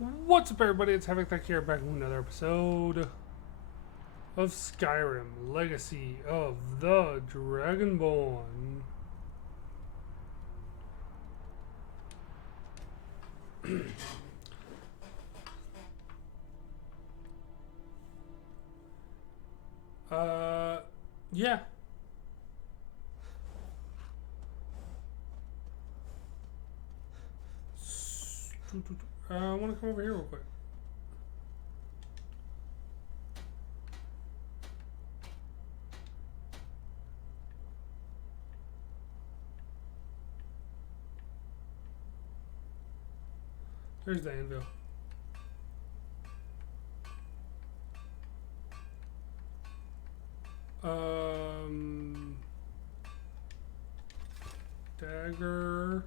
What's up, everybody? It's Havoc here, back with another episode of Skyrim Legacy of the Dragonborn. Yeah. I want to come over here real quick. There's the anvil. Dagger.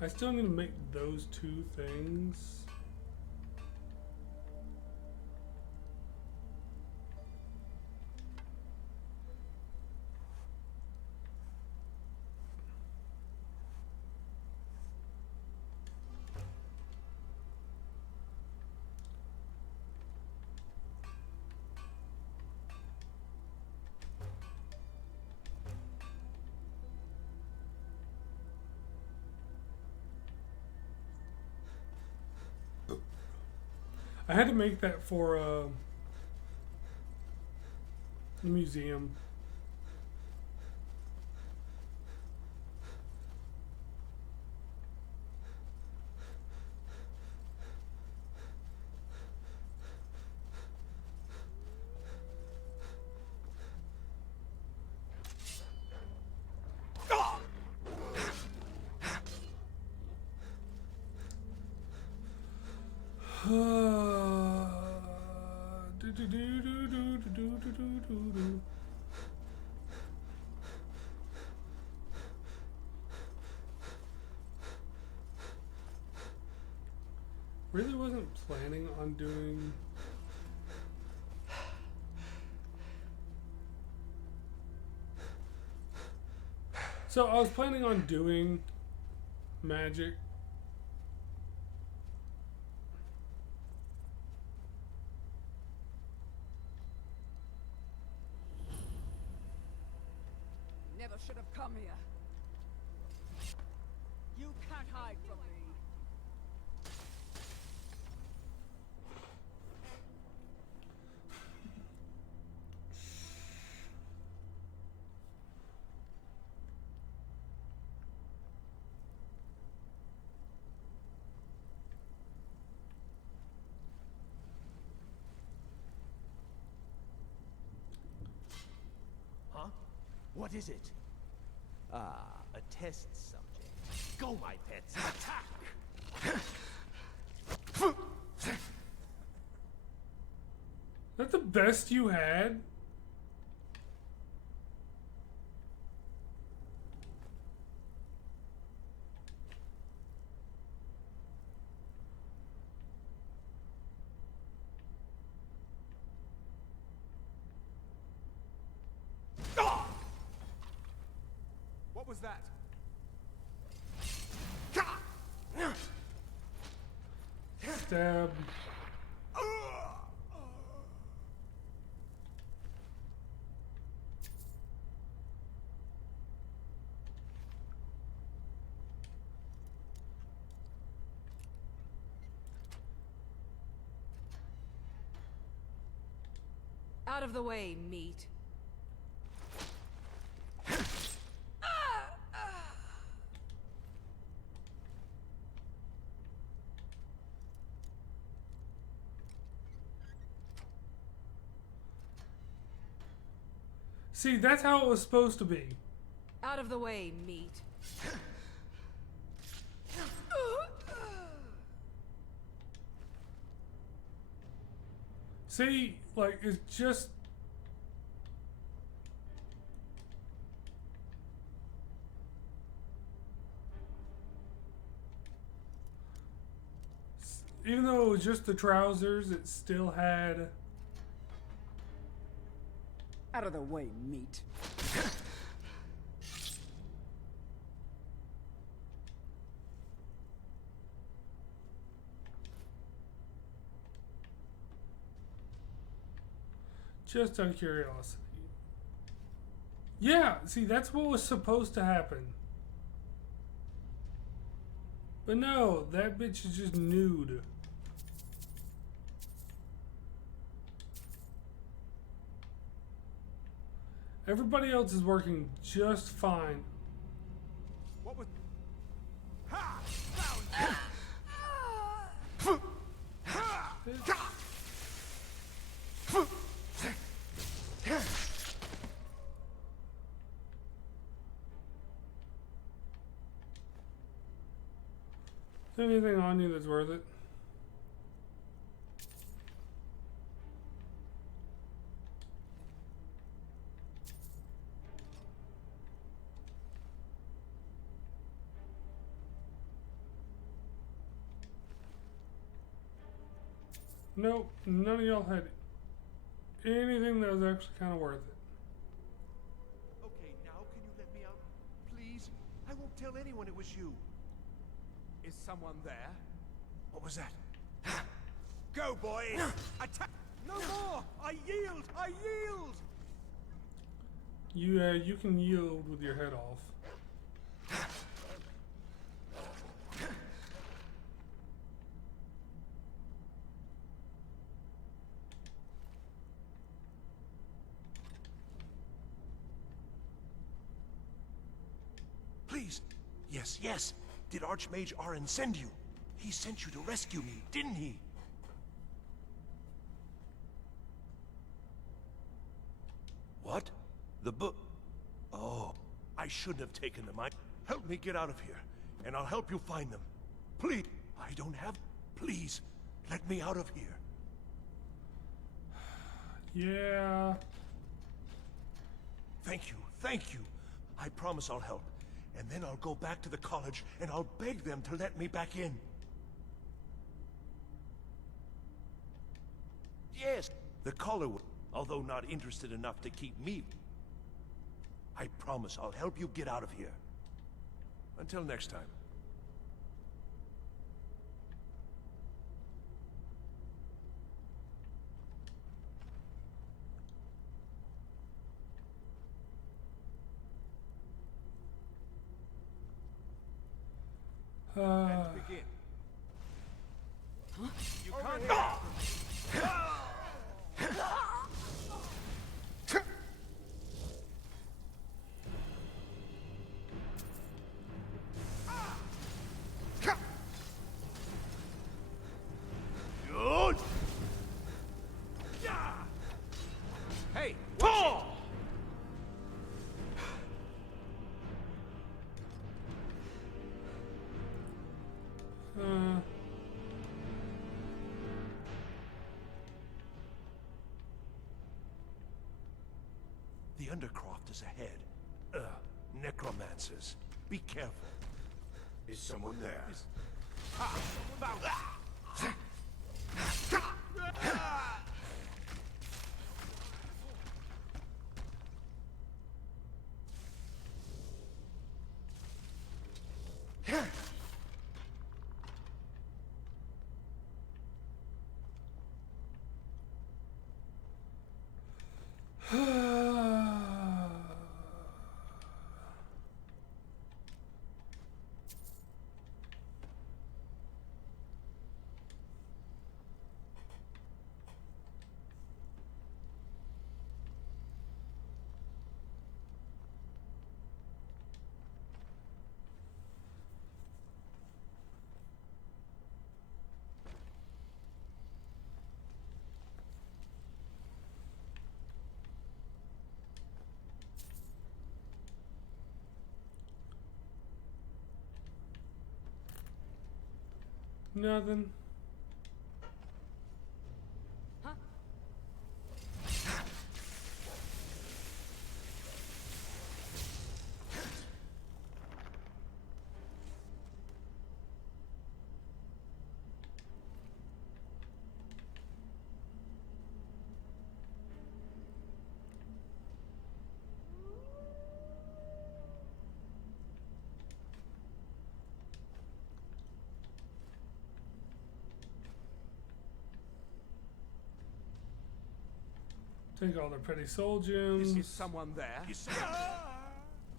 I still need to make those two things. I had to make that for the museum. Really wasn't planning on doing. So I was planning on doing magic. Never should have come here. You can't hide from me. Huh? What is it? Ah, a test subject. Go, my pets, attack! That's the best you had? What was that? Stab. Out of the way, meat. See, that's how it was supposed to be. Out of the way, meat. See, like, it's just even though it was just the trousers, it still had. Out of the way, meat. Just out of curiosity. Yeah, see, that's what was supposed to happen. But no, that bitch is just nude. Everybody else is working just fine. What was? Ha! Found Is there anything on you that's worth it? Nope, none of y'all had anything that was actually kind of worth it. Okay, now can you let me out? Please? I won't tell anyone it was you. Is someone there? What was that? Go, boys! Attack! No more! I yield! I yield! You can yield with your head off. Please. Yes, yes. Did Archmage Arin send you? He sent you to rescue me, didn't he? What? The book? Oh, I shouldn't have taken them. Help me get out of here, and I'll help you find them. Please. I don't have... Please, let me out of here. Yeah. Thank you, thank you. I promise I'll help. And then I'll go back to the college, and I'll beg them to let me back in. Yes, the caller will, although not interested enough to keep me. I promise I'll help you get out of here. Until next time. And begin. You can't... Hey! The Undercroft is ahead. Necromancers. Be careful. Is someone there? Nothing. Huh? Take all their petty soul Is gems. someone there? Is someone there?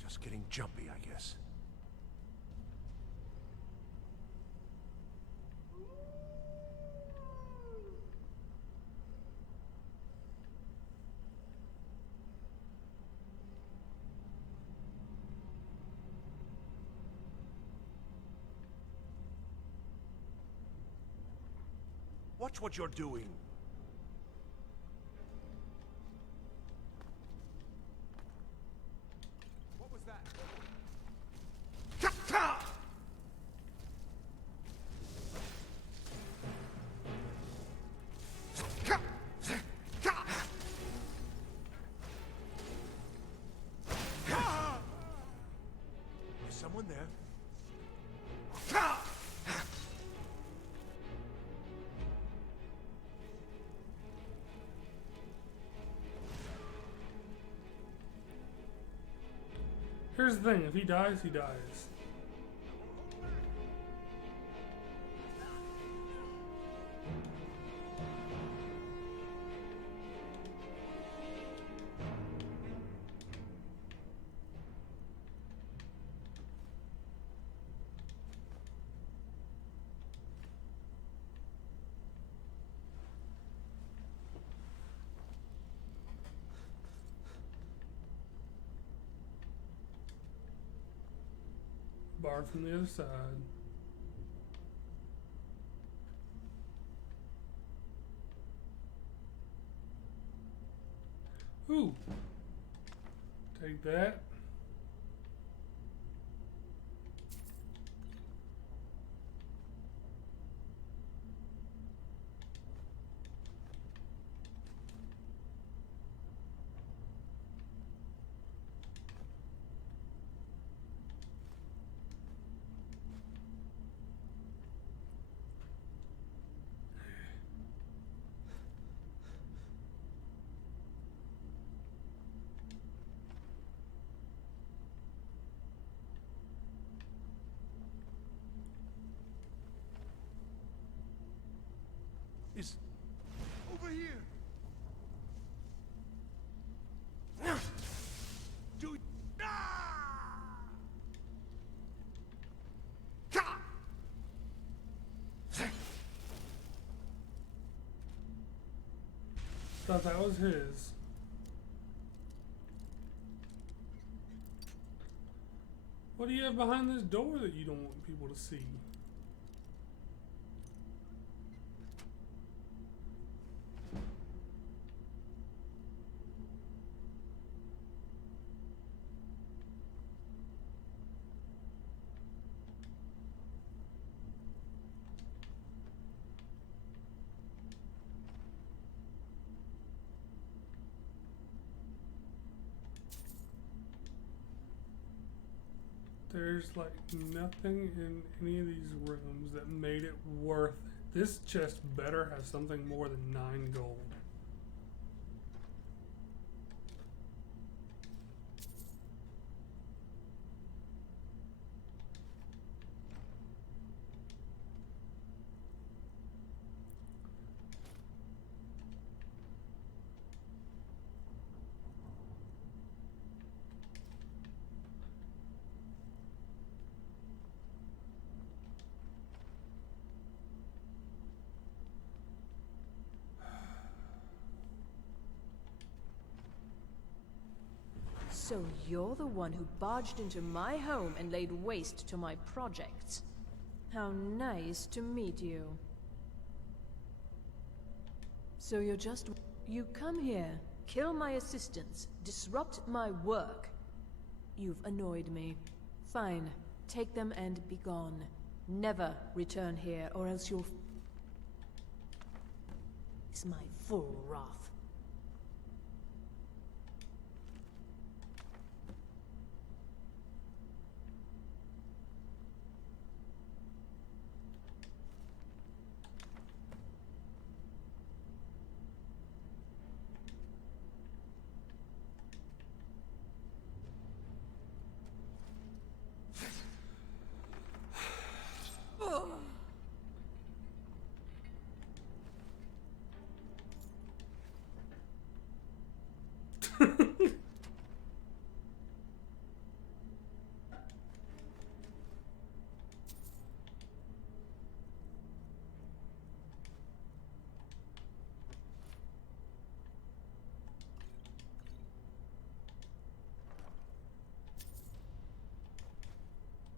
Just getting jumpy, I guess. Watch what you're doing. What was that? Is someone there? Here's the thing, if he dies, he dies. Barred from the other side. Ooh. Take that. Is over here. Do it. Thought that was his. What do you have behind this door that you don't want people to see? There's like nothing in any of these rooms that made it worth it. This chest better have something more than 9 gold. So you're the one who barged into my home and laid waste to my projects. How nice to meet you. So you're just... You come here, kill my assistants, disrupt my work. You've annoyed me. Fine, take them and be gone. Never return here, or else you'll... It's my full wrath.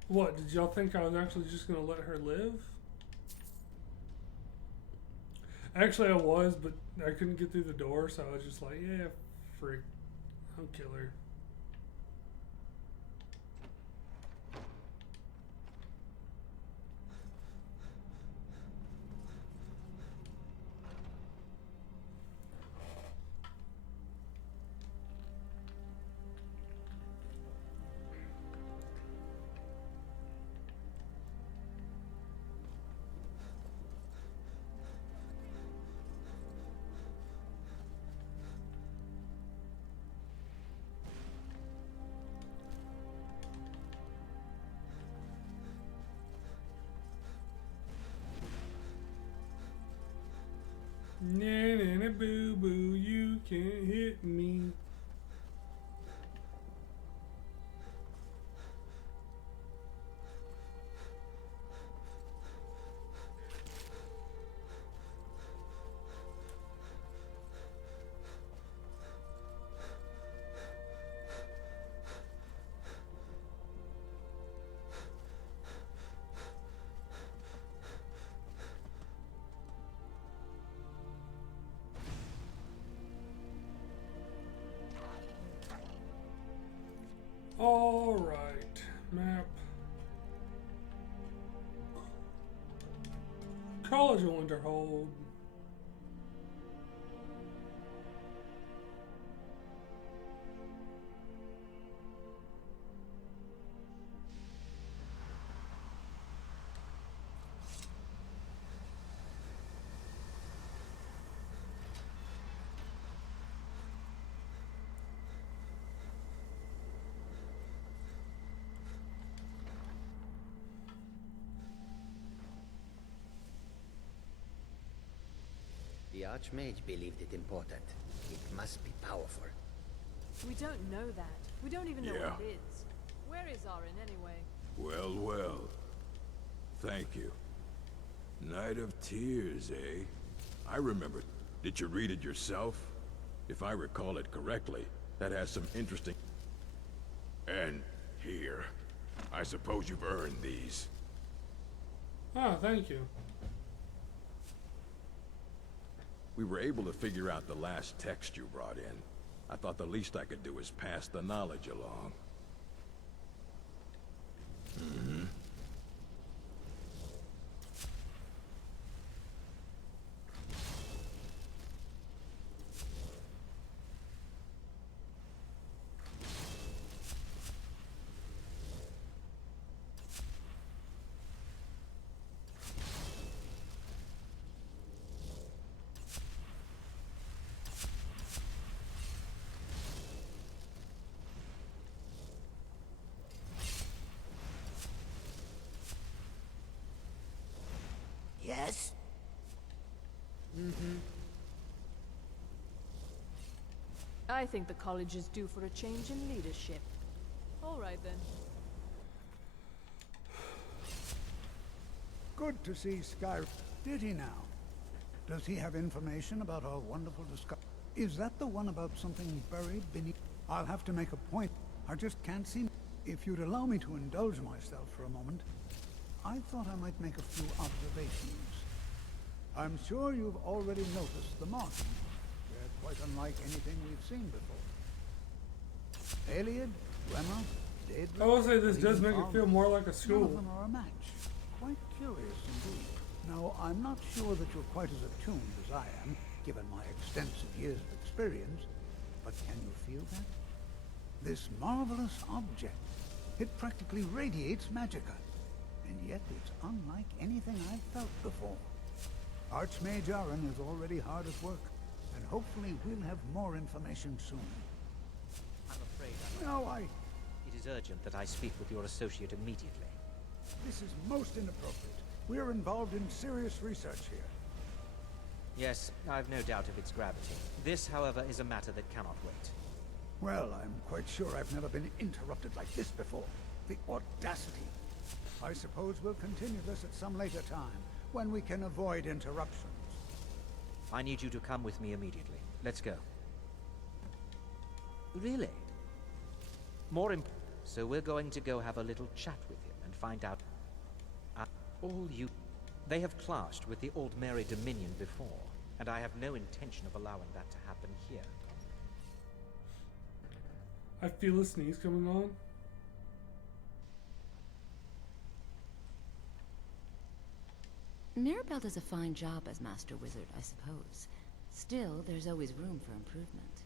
What, did y'all think I was actually just gonna let her live? Actually, I was, but I couldn't get through the door, so I was just like, yeah, freak. I'll kill her. Na boo boo, you can't hit me. Alright, map. College of Winterhold. The Archmage believed it important. It must be powerful. We don't know that. We don't even know Yeah. what it is. Where is Arin anyway? Well, well. Thank you. Night of Tears, eh? I remember. Did you read it yourself? If I recall it correctly, that has some interesting... And here. I suppose you've earned these. Ah, thank you. We were able to figure out the last text you brought in. I thought the least I could do is pass the knowledge along. Yes? I think the college is due for a change in leadership. All right then. Good to see Sky. Did he now? Does he have information about our wonderful discovery? Is that the one about something buried beneath? I'll have to make a point. I just can't seem... If you'd allow me to indulge myself for a moment, I thought I might make a few observations. I'm sure you've already noticed the markings. They're quite unlike anything we've seen before. Aliad, Rema, Daedra... I will say this does even make it Armor. feel more like a None of school. them are a match. Quite curious indeed. Now, I'm not sure that you're quite as attuned as I am, given my extensive years of experience, but can you feel that? This marvelous object, it practically radiates magicka, and yet it's unlike anything I've felt before. Archmage Arin is already hard at work, and hopefully we'll have more information soon. I'm afraid No, it is urgent that I speak with your associate immediately. this is most inappropriate. We're involved in serious research here. Yes, I've no doubt of its gravity. This, however, is a matter that cannot wait. Well, I'm quite sure I've never been interrupted like this before. The audacity. I suppose we'll continue this at some later time, when we can avoid interruptions. I need you to come with me immediately. Let's go. Really? So we're going to go have a little chat with him and and find out. All you. They have clashed with the Old Mary Dominion before, and I have no intention of allowing that to happen here. I feel a sneeze coming on. Mirabelle does a fine job as Master Wizard, I suppose. Still, there's always room for improvement.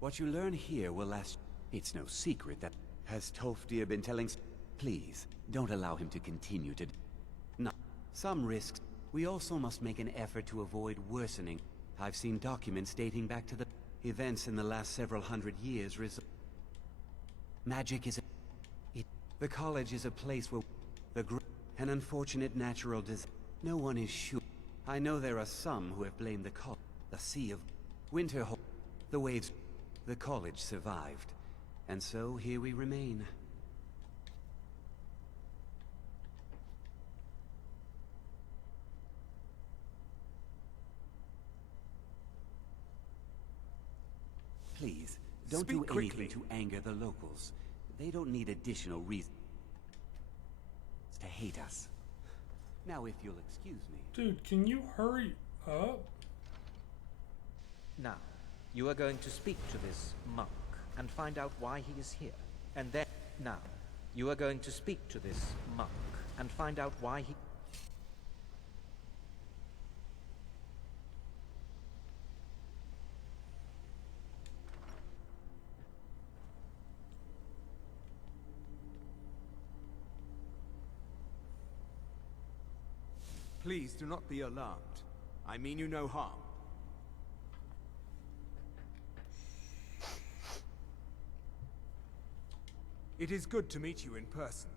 What you learn here will last. It's no secret that... Has Tolfdir been telling... Please, don't allow him to continue to... No. Some risks. We also must make an effort to avoid worsening. I've seen documents dating back to the... Events in the last several hundred years Magic is a... The college is a place where... An unfortunate natural No one is sure. I know there are some who have blamed the college. The Sea of... Winterhold. The waves... The college survived, and so here we remain. Please, don't do anything to anger the locals. They don't need additional reasons to hate us. Now, if you'll excuse me... Dude, can you hurry up? Now, you are going to speak to this monk and find out why he is here. And then, now, you are going to speak to this monk and find out why he... Please do not be alarmed. I mean you no harm. It is good to meet you in person.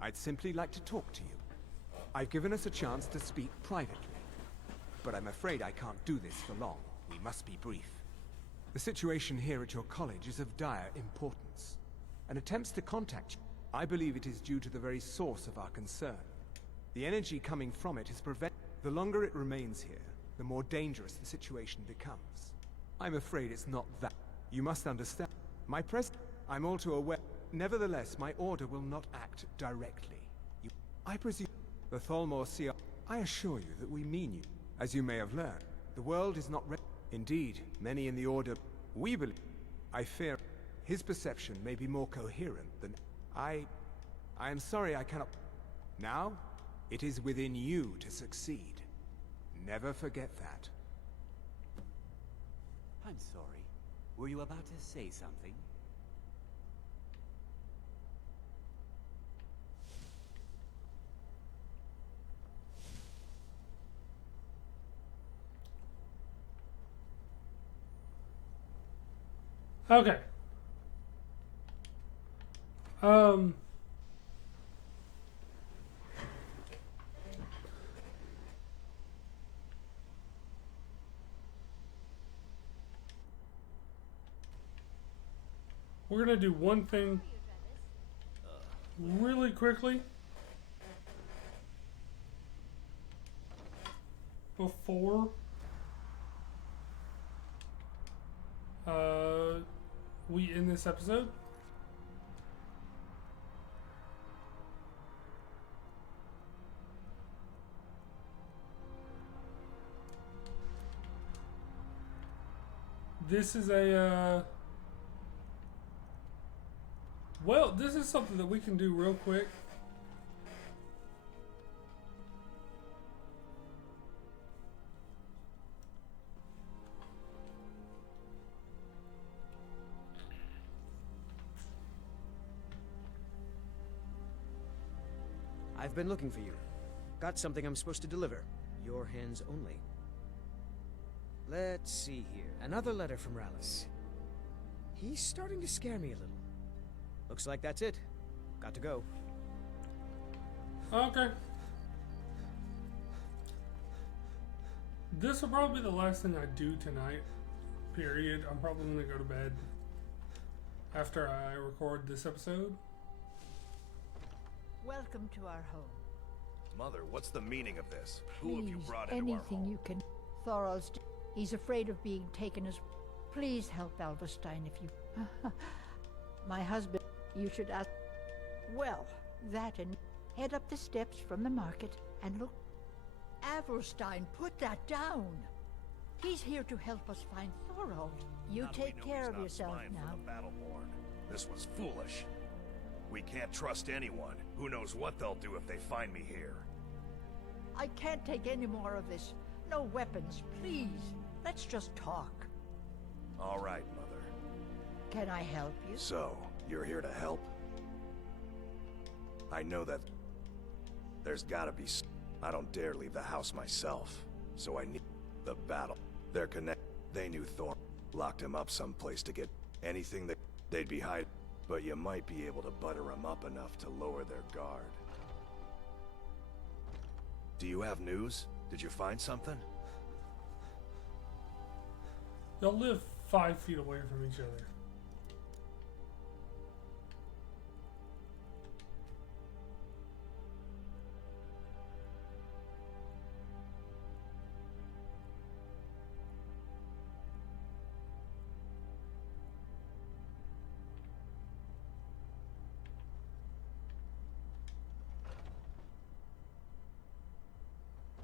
I'd simply like to talk to you. I've given us a chance to speak privately, but I'm afraid I can't do this for long. We must be brief. The situation here at your college is of dire importance, and attempts to contact you. I believe it is due to the very source of our concern. The energy coming from it is prevented. The longer it remains here, the more dangerous the situation becomes. I'm afraid it's not that. You must understand. I'm all too aware. Nevertheless, my order will not act directly. I presume the Thalmor see. I assure you that we mean you. As you may have learned, the world is not ready. Indeed, many in the order we believe. I fear his perception may be more coherent than I am sorry I cannot. Now, it is within you to succeed. Never forget that. I'm sorry. Were you about to say something? Okay. We're gonna do one thing really quickly before we end this episode. This is a well, this is something that we can do real quick. I've been looking for you. Got something I'm supposed to deliver. Your hands only. Let's see here. Another letter from Rallis. He's starting to scare me a little. Looks like that's it. Got to go. Okay. this will probably be the last thing I do tonight. Period. I'm probably gonna go to bed after I record this episode. Welcome to our home. Mother, what's the meaning of this? Who have you Please, brought into our anything home? you can. Thorald's. He's afraid of being taken as. Please help Alberstein if you. My husband. You should ask. Well, that and head up the steps from the market and look. Avelstein, put that down. He's here to help us find Thorald. You How do we take know care he's of not yourself spying now. for the Battleborn? This was foolish. We can't trust anyone. Who knows what they'll do if they find me here? I can't take any more of this. No weapons, please. Let's just talk. All right, Mother. Can I help you? So, you're here to help? I know that there's gotta be I don't dare leave the house myself, so I need the battle. They're connected. They knew Thor. Locked him up someplace to get anything that they'd be hiding. But you might be able to butter them up enough to lower their guard. Do you have news? Did you find something? They'll live 5 feet away from each other.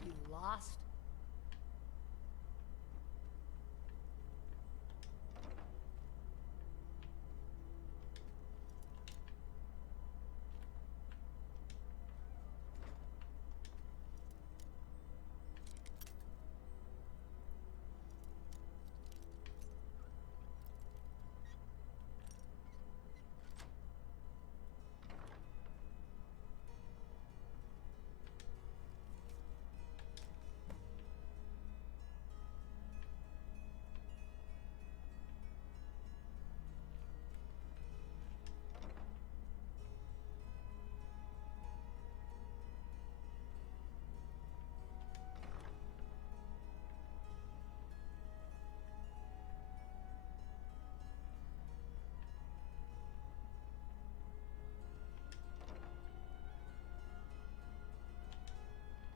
You lost?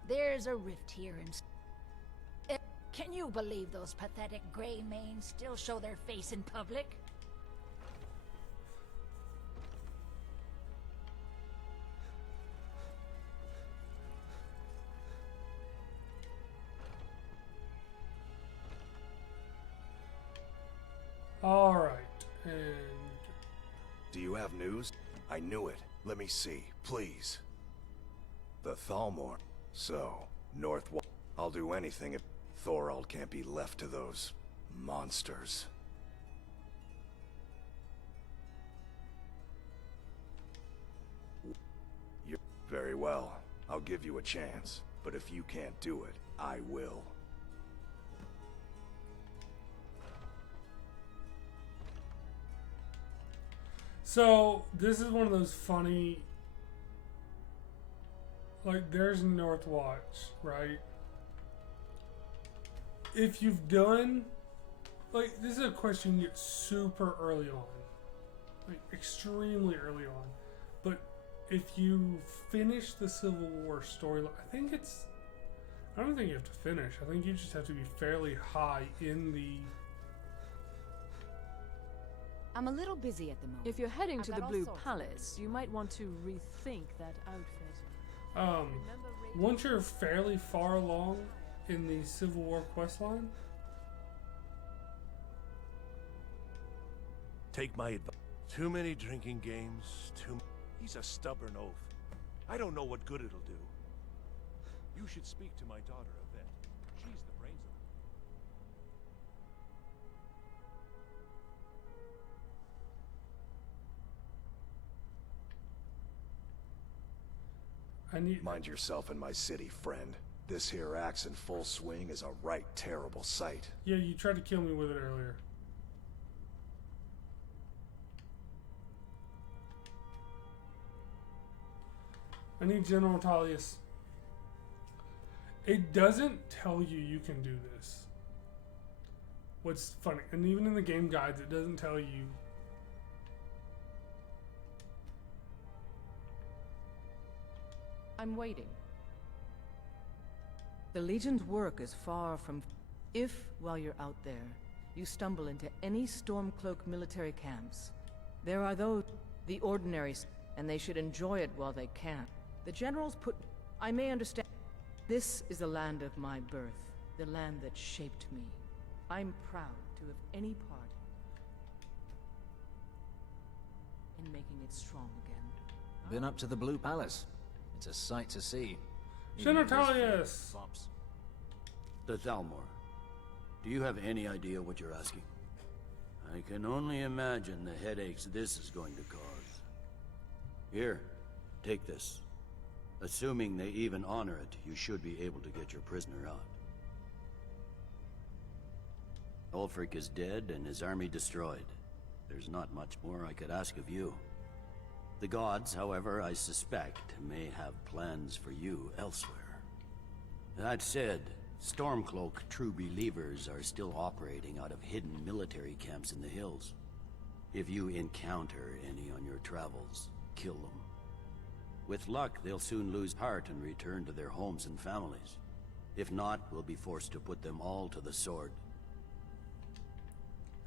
There's a rift here in... Can you believe those pathetic gray manes still show their face in public? Alright, and... Do you have news? I knew it. Let me see, please. The Thalmor. So, Northwest. I'll do anything if Thorald can't be left to those monsters. You're very well. I'll give you a chance. But if you can't do it, I will. So, this is one of those funny... Like, there's Northwatch, right? If you've done... Like, this is a question you get super early on. Like, extremely early on. But if you finish the Civil War storyline... I don't think you have to finish. I think you just have to be fairly high in the... I'm a little busy at the moment. If you're heading to I've the got all Blue sorts of Palace, you might want to rethink that outfit. Once you're fairly far along in the Civil War questline... Take my advice. Too many drinking games, He's a stubborn oaf. I don't know what good it'll do. You should speak to my daughter, Yvette. She's the brains of it. Mind yourself in my city, friend. This here axe in full swing is a right terrible sight. Yeah, you tried to kill me with it earlier. I need General Tullius. It doesn't tell you you can do this. What's funny, and even in the game guides, it doesn't tell you. I'm waiting. The Legion's work is far from... If, while you're out there, you stumble into any Stormcloak military camps, there are those, the ordinaries, and they should enjoy it while they can. The generals put... I may understand. This is the land of my birth, the land that shaped me. I'm proud to have any part in making it strong again. Been up to the Blue Palace. It's a sight to see. Genitalius! The Thalmor. Do you have any idea what you're asking? I can only imagine the headaches this is going to cause. Here, take this. Assuming they even honor it, you should be able to get your prisoner out. Ulfric is dead and his army destroyed. There's not much more I could ask of you. The gods, however, I suspect, may have plans for you elsewhere. That said, Stormcloak true believers are still operating out of hidden military camps in the hills. If you encounter any on your travels, kill them. With luck, they'll soon lose heart and return to their homes and families. If not, we'll be forced to put them all to the sword.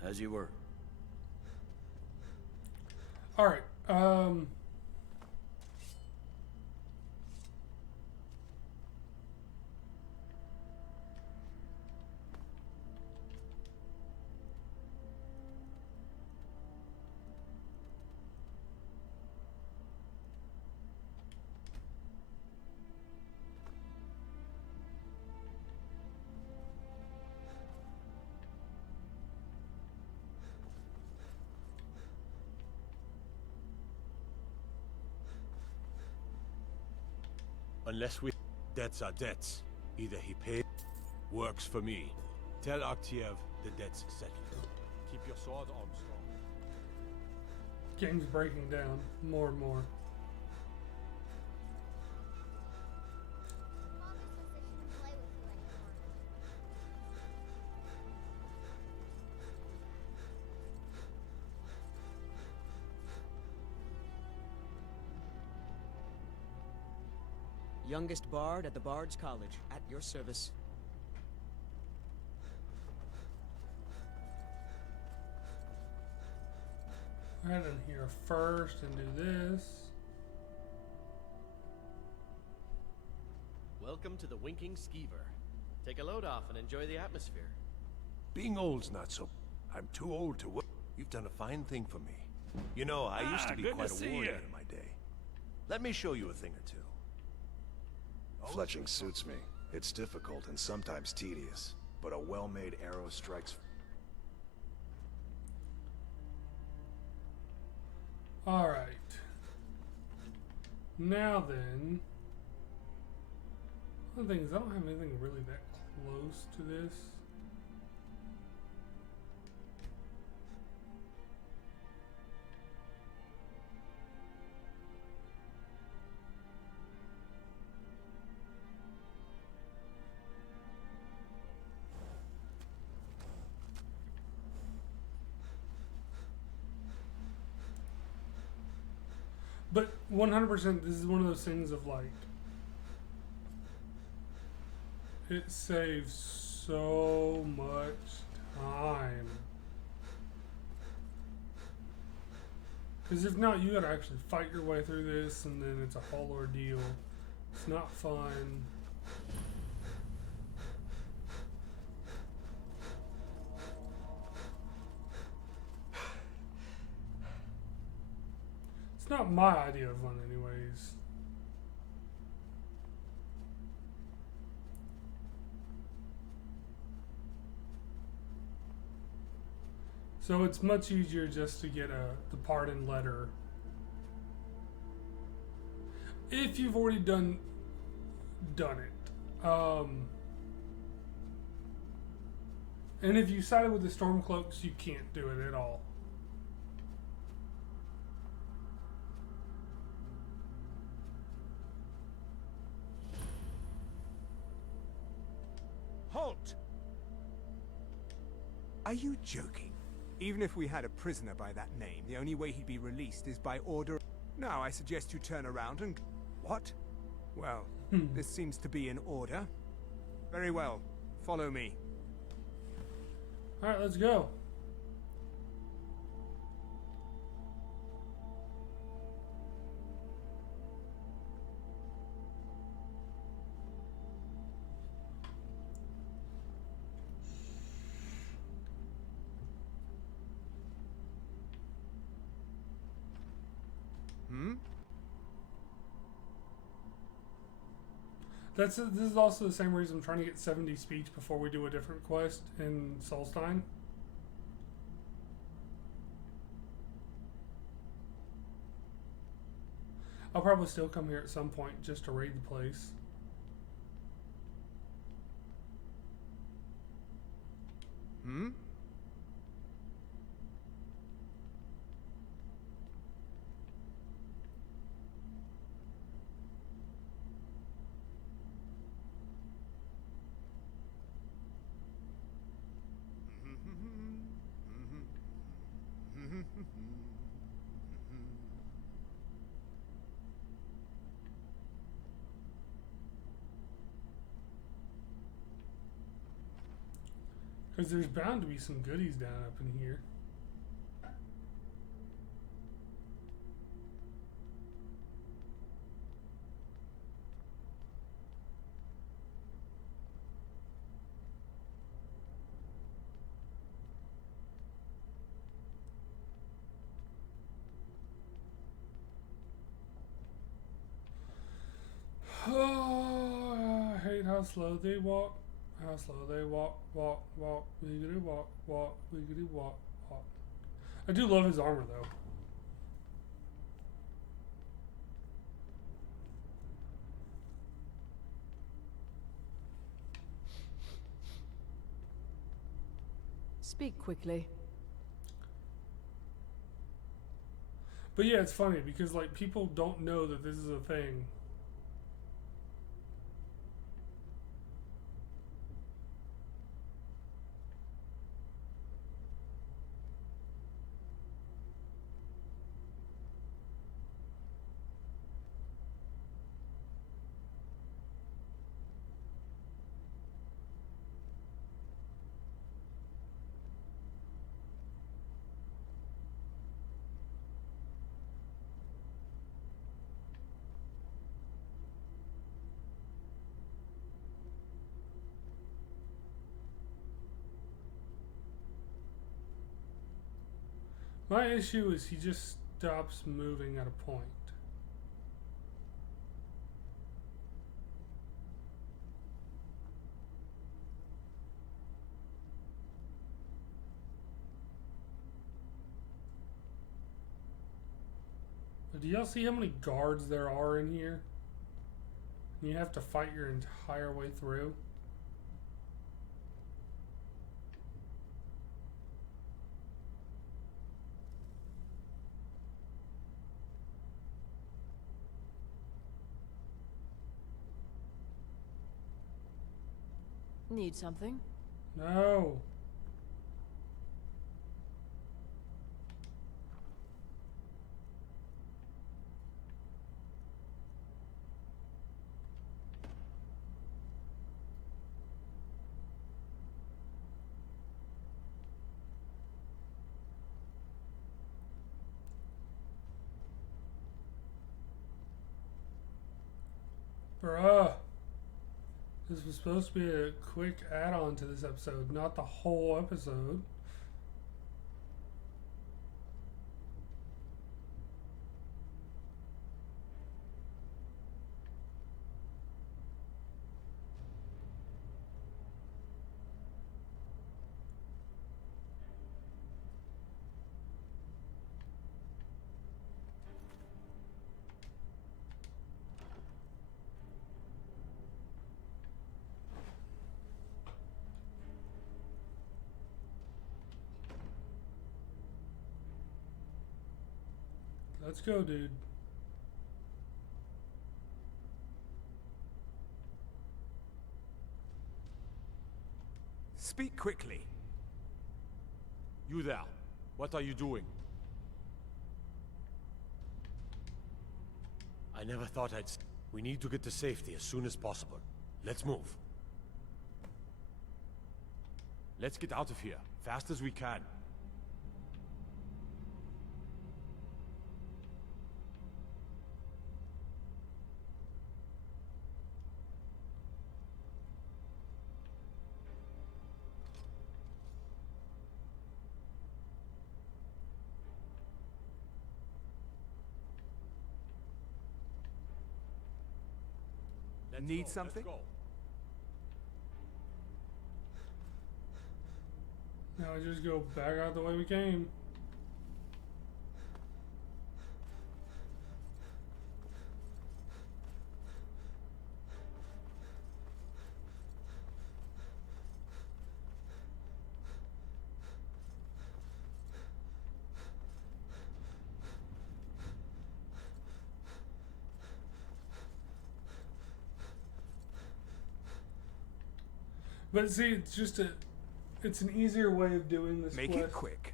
As you were. Alright, Unless we... Debts are debts. Either he pays... Works for me. Tell Aktiev the debt's settled. Keep your sword arm strong. game's breaking down more and more. Youngest bard at the Bard's College, at your service. Head in here first and do this. Welcome to the Winking Skeever. Take a load off and enjoy the atmosphere. Being old's not so... I'm too old to work. You've done a fine thing for me. You know, I used to be quite a warrior in my day. Let me show you a thing or two. Fletching suits me. It's difficult and sometimes tedious, but a well-made arrow strikes... Alright. Now then... One thing is, I don't have anything really that close to this. But 100%, this is one of those things of like, it saves so much time. Because if not, you gotta actually fight your way through this, and then it's a whole ordeal. It's not fun. It's not my idea of fun, anyways. So it's much easier just to get the pardon letter. If you've already done it. And if you sided with the Stormcloaks, you can't do it at all. Halt! Are you joking? Even if we had a prisoner by that name, the only way he'd be released is by order. Now I suggest you turn around and... What? Well, this seems to be in order. Very well. Follow me. Alright, let's go. This is also the same reason I'm trying to get 70 speech before we do a different quest in Solstein. I'll probably still come here at some point just to raid the place. Because there's bound to be some goodies down up in here. Oh, I hate how slow they walk. How slow they walk, wiggity walk, wiggity walk. I do love his armor though. Speak quickly. But yeah, it's funny because like people don't know that this is a thing. My issue is he just stops moving at a point. But do y'all see how many guards there are in here? And you have to fight your entire way through? Need something? No. Bruh. This was supposed to be a quick add-on to this episode, not the whole episode. Let's go, dude. Speak quickly. You there. What are you doing? I never thought I'd... We need to get to safety as soon as possible. Let's move. Let's get out of here, fast as we can. Need something? Now I just go back out the way we came. But see, it's just it's an easier way of doing this. Make it quick.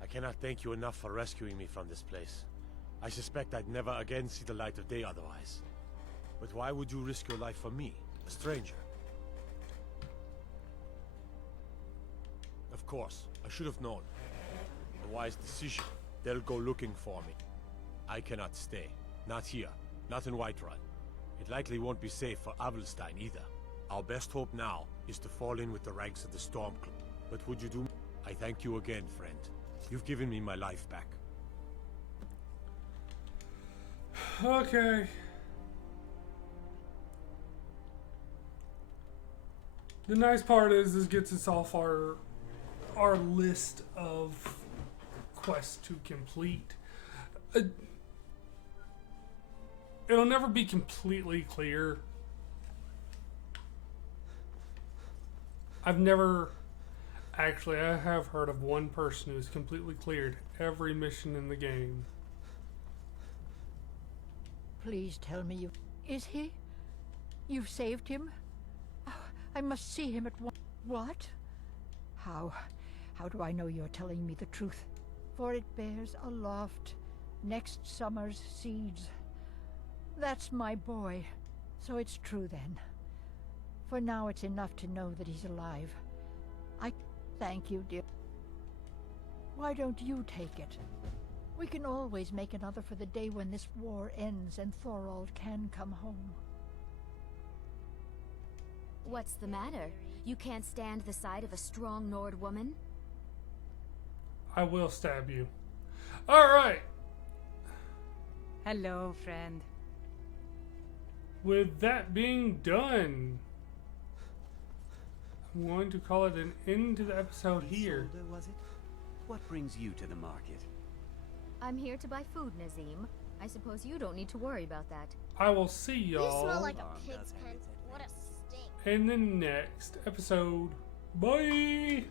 I cannot thank you enough for rescuing me from this place. I suspect I'd never again see the light of day otherwise. But why would you risk your life for me, a stranger? Of course, I should have known. A wise decision. They'll go looking for me. I cannot stay. Not here. Not in Whiterun. It likely won't be safe for Avelstein either. Our best hope now is to fall in with the ranks of the Stormcloak. But would you do... I thank you again, friend. You've given me my life back. Okay. The nice part is this gets us off our list of quests to complete. It'll never be completely clear. I have heard of one person who's completely cleared every mission in the game. Please tell me you... Is he? You've saved him? Oh, I must see him at once. What? How do I know you're telling me the truth? For it bears aloft next summer's seeds. That's my boy. So it's true then. For now it's enough to know that he's alive. I thank you, dear. Why don't you take it? We can always make another for the day when this war ends and Thorald can come home. What's the matter? You can't stand the sight of a strong Nord woman? I will stab you. Alright. Hello, friend. With that being done, I'm going to call it an end to the episode here. Was it? What brings you to the market? I'm here to buy food, Nazim. I suppose you don't need to worry about that. I will see y'all You smell like a pig's pen. What a stink. in the next episode. Bye!